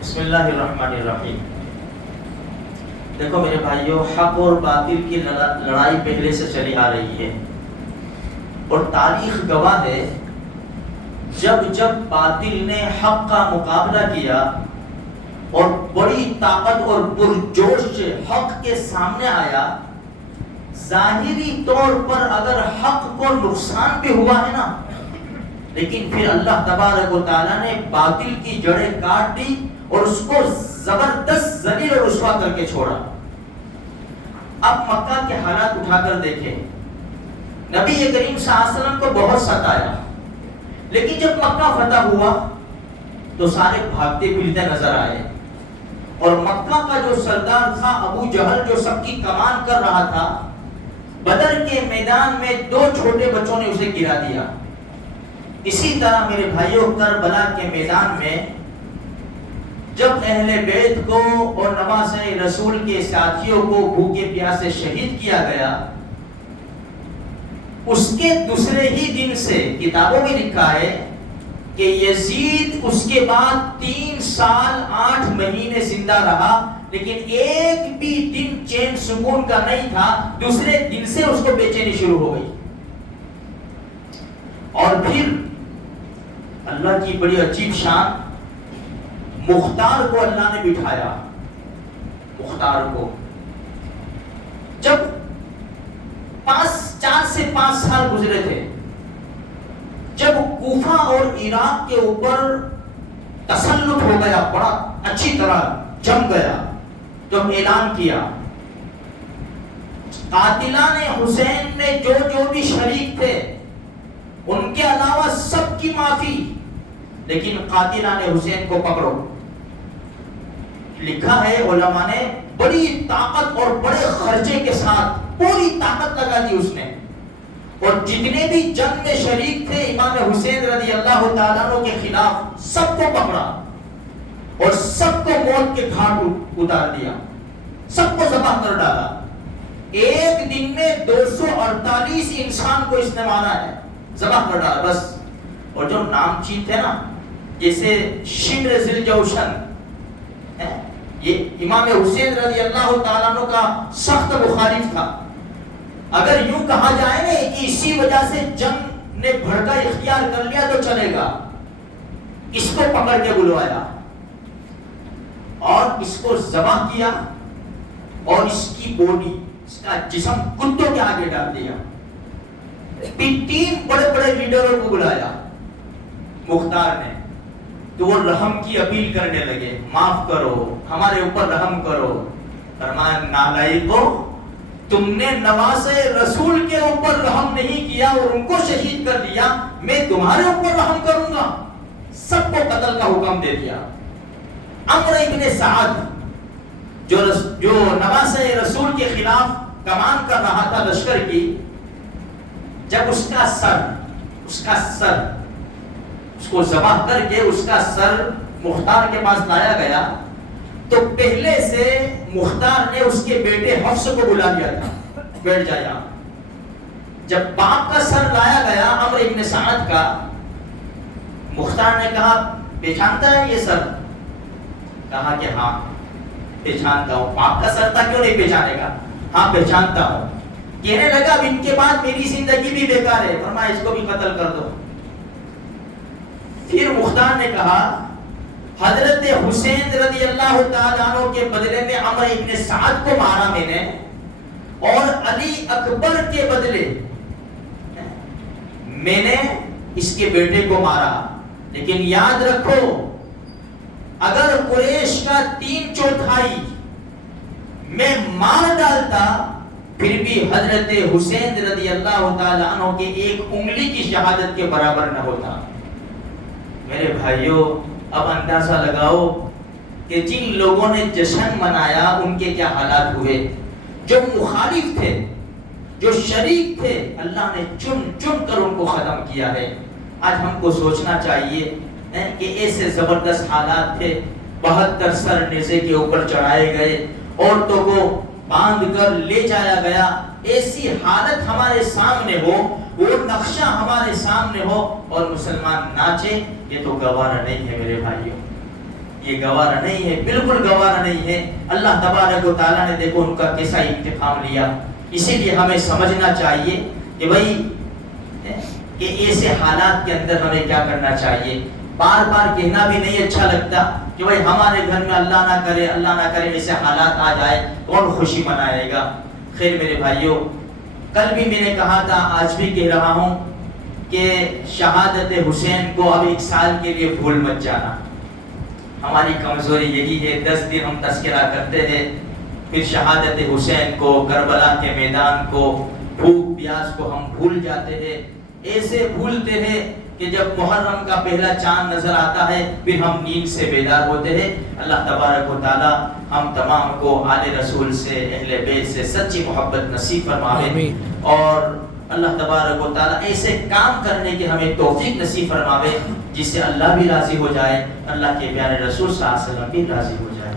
بسم اللہ الرحمن الرحیم. دیکھو میرے بھائیوں، حق اور باطل کی لڑائی پہلے سے چلی آ رہی ہے، اور تاریخ گواہ ہے جب جب باطل نے حق کا مقابلہ کیا اور بڑی طاقت اور پرجوش سے حق کے سامنے آیا، ظاہری طور پر اگر حق کو نقصان بھی ہوا ہے نا، لیکن پھر اللہ تبارک و تعالیٰ نے باطل کی جڑیں کاٹ دی اور اس کو زبردست ذلیل اور رسوا کر کے چھوڑا. اب مکہ کے حالات اٹھا کر دیکھیں. نبی کریم صلی اللہ علیہ وسلم کو بہت ستایا، لیکن جب مکہ فتح ہوا تو سارے بھاگتے پھرتے نظر آئے، اور مکہ کا جو سردار تھا ابو جہل، جو سب کی کمان کر رہا تھا، بدر کے میدان میں 2 چھوٹے بچوں نے اسے گرا دیا. اسی طرح میرے بھائیوں، کربلا کے میدان میں جب اہل بیت کو اور نواز رسول کے ساتھیوں کو بھوکے پیاسے شہید کیا گیا، اس کے دوسرے ہی دن سے کتابوں میں لکھا ہے کہ یزید اس کے بعد 3 سال 8 مہینے زندہ رہا، لیکن ایک بھی دن چین سکون کا نہیں تھا. دوسرے دن سے اس کو بے چینی شروع ہو گئی. اور پھر اللہ کی بڑی عجیب شان، مختار کو اللہ نے بٹھایا. مختار کو جب 4 سے 5 سال گزرے تھے، جب کوفہ اور عراق کے اوپر تسلط ہو گیا، بڑا اچھی طرح جم گیا، تو اعلان کیا قاتلان حسین میں جو بھی شریک تھے ان کے علاوہ سب کی معافی، لیکن قاتلان حسین کو پکڑو. لکھا ہے علماء نے بڑی طاقت اور بڑے خرچے کے ساتھ پوری طاقت لگا دی اس نے، اور جتنے بھی جنگ میں شریک تھے امام حسین رضی اللہ تعالیٰ عنہ کے خلاف، سب کو پکڑا اور سب کو موت کے گھاٹ اتار دیا، سب کو ذبح کر ڈالا. ایک دن میں 248 انسان کو اس نے مارا ہے، ذبح کر ڈالا بس. اور جو نام چین تھے نا، جیسے شمر ذی الجوشن، یہ امام حسین رضی اللہ تعالیٰ عنہ کا سخت مخالف تھا. اگر یوں کہا جائے نا کہ اسی وجہ سے جنگ نے بھڑکا اختیار کر لیا تو چلے گا. اس کو پکڑ کے بلوایا اور اس کو ذبح کیا، اور اس کی بوڈی، اس کا جسم کتوں کے آگے ڈال دیا. پھر 3 بڑے بڑے لیڈروں کو بلایا مختار نے، تو وہ رحم کی اپیل کرنے لگے، معاف کرو، ہمارے اوپر رحم کرو. فرمایا نالائقو، تم نے نواز رسول کے اوپر رحم نہیں کیا اور ان کو شہید کر دیا، میں تمہارے اوپر رحم کروں گا. سب کو قتل کا حکم دے دیا. عمرو ابن سعد جو نواز رسول کے خلاف کمان کر رہا تھا لشکر کی، جب اس کا سر اس کو ذبح کر کے اس کا سر مختار کے پاس لایا گیا، تو پہلے سے مختار نے اس کے بیٹے حفص کو بلا لیا تھا، بیٹھ جایا. جب باپ کا سر لایا گیا عمرو ابن سعد کا، مختار نے کہا پہچانتا ہے یہ سر؟ کہا کہ ہاں پہچانتا ہوں. باپ کا سر تھا، کیوں نہیں پہچانے گا؟ ہاں پہچانتا ہوں. کہنے لگا اب ان کے بعد میری زندگی بھی بیکار ہے، فرمایا اس کو بھی قتل کر دو. پھر مختار نے کہا حضرت حسین رضی اللہ تعالیٰ عنہ کے بدلے میں عمرو ابن سعد کو مارا میں نے، اور علی اکبر کے بدلے میں نے اس کے بیٹے کو مارا. لیکن یاد رکھو، اگر قریش کا 3/4 میں مار ڈالتا، پھر بھی حضرت حسین رضی اللہ تعالیٰ عنہ کے ایک انگلی کی شہادت کے برابر نہ ہوتا. میرے بھائیوں، اب اندازہ لگاؤ کہ جن لوگوں نے جشن منایا ان کے کیا حالات ہوئے. جو مخالف تھے، جو شریک تھے، اللہ نے چن چن کر ان کو ختم کیا ہے. آج ہم کو سوچنا چاہیے کہ ایسے زبردست حالات تھے. 72 سر نیزے کے اوپر چڑھائے گئے، عورتوں کو باندھ کر لے جایا گیا. ایسی حالت ہمارے سامنے ہو، وہ نقشہ ہمارے سامنے ہو اور مسلمان ناچے، یہ تو گوارا نہیں ہے میرے بھائیوں. یہ گوارا نہیں ہے، بالکل گوارا نہیں ہے۔ اللہ تبارک و تعالیٰ نے دیکھو ان کا کیسا انتقام لیا۔ اسی لیے ہمیں سمجھنا چاہیے کہ بھائی کہ ایسے حالات کے اندر ہمیں کیا کرنا چاہیے۔ بار بار کہنا بھی نہیں اچھا لگتا کہ بھائی ہمارے گھر میں اللہ نہ کرے ایسے حالات آ جائے، کون خوشی منائے گا۔ خیر میرے بھائیوں، کل بھی میں نے کہا تھا، آج بھی کہہ رہا ہوں کہ شہادت حسین کو اب 1 سال کے لیے بھول مت جانا۔ ہماری کمزوری یہی ہے، 10 دن ہم تذکرہ کرتے ہیں، پھر شہادت حسین کو، کربلا کے میدان کو، بھوک پیاس کو ہم بھول جاتے ہیں۔ ایسے بھولتے ہیں کہ جب محرم کا پہلا چاند نظر آتا ہے پھر ہم نیند سے بیدار ہوتے ہیں۔ اللہ تبارک و تعالی ہم تمام کو آل رسول سے، اہل بیت سے سچی محبت نصیب فرماوے، اور اللہ تبارک و تعالی ایسے کام کرنے کے ہمیں توفیق نصیب فرماوے جس سے اللہ بھی راضی ہو جائے، اللہ کے پیارے رسول صلی اللہ علیہ وسلم بھی راضی ہو جائے۔